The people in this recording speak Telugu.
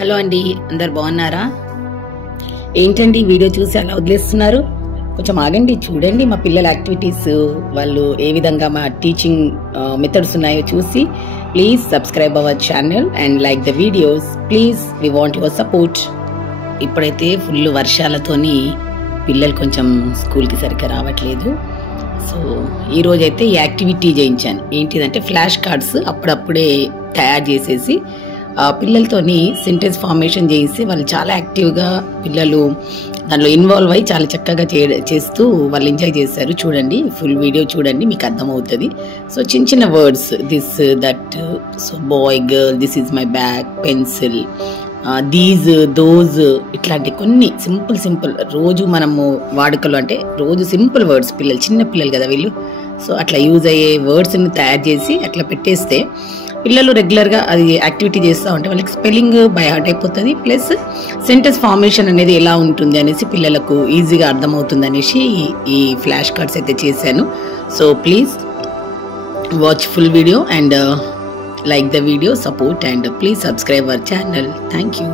హలో అండి, అందరు బాగున్నారా? ఏంటండి వీడియో చూసి అలా వదిలేస్తున్నారు? కొంచెం ఆగండి, చూడండి మా పిల్లల యాక్టివిటీస్, వాళ్ళు ఏ విధంగా మా టీచింగ్ మెథడ్స్ ఉన్నాయో చూసి please subscribe our channel and like the videos. Please we want your support. ఇప్పుడైతే ఫుల్ వర్షాలతోని పిల్లలు కొంచెం స్కూల్కి సరిగ్గా రావట్లేదు. సో ఈరోజైతే ఈ యాక్టివిటీ చేయించాను. ఏంటిదంటే ఫ్లాష్ కార్డ్స్ అప్పుడప్పుడే తయారు చేసేసి పిల్లలతోని సెంటెన్స్ ఫార్మేషన్ చేసి వాళ్ళు చాలా యాక్టివ్గా పిల్లలు దానిలో ఇన్వాల్వ్ అయ్యి చాలా చక్కగా చేస్తూ వాళ్ళు ఎంజాయ్ చేశారు. చూడండి, ఫుల్ వీడియో చూడండి, మీకు అర్థమవుతుంది. సో చిన్న చిన్న words, this that, so boy girl, this is my bag, pencil, these those, ఇట్లాంటి కొన్ని సింపుల్ రోజు మనము వాడుకలు అంటే రోజు సింపుల్ వర్డ్స్, పిల్లలు చిన్న పిల్లలు కదా వీళ్ళు. సో అట్లా యూజ్ అయ్యే వర్డ్స్ని తయారు చేసి అట్లా పెట్టేస్తే పిల్లలు రెగ్యులర్గా అది యాక్టివిటీ చేస్తూ ఉంటే వాళ్ళకి స్పెల్లింగ్ బై హార్ట్ అయిపోతుంది, ప్లస్ సెంటెన్స్ ఫార్మేషన్ అనేది ఎలా ఉంటుంది అనేసి పిల్లలకు ఈజీగా అర్థమవుతుంది అనేసి ఈ ఫ్లాష్ కార్డ్స్ అయితే చేశాను. So please watch full video and like the video, support and please subscribe our channel. Thank you.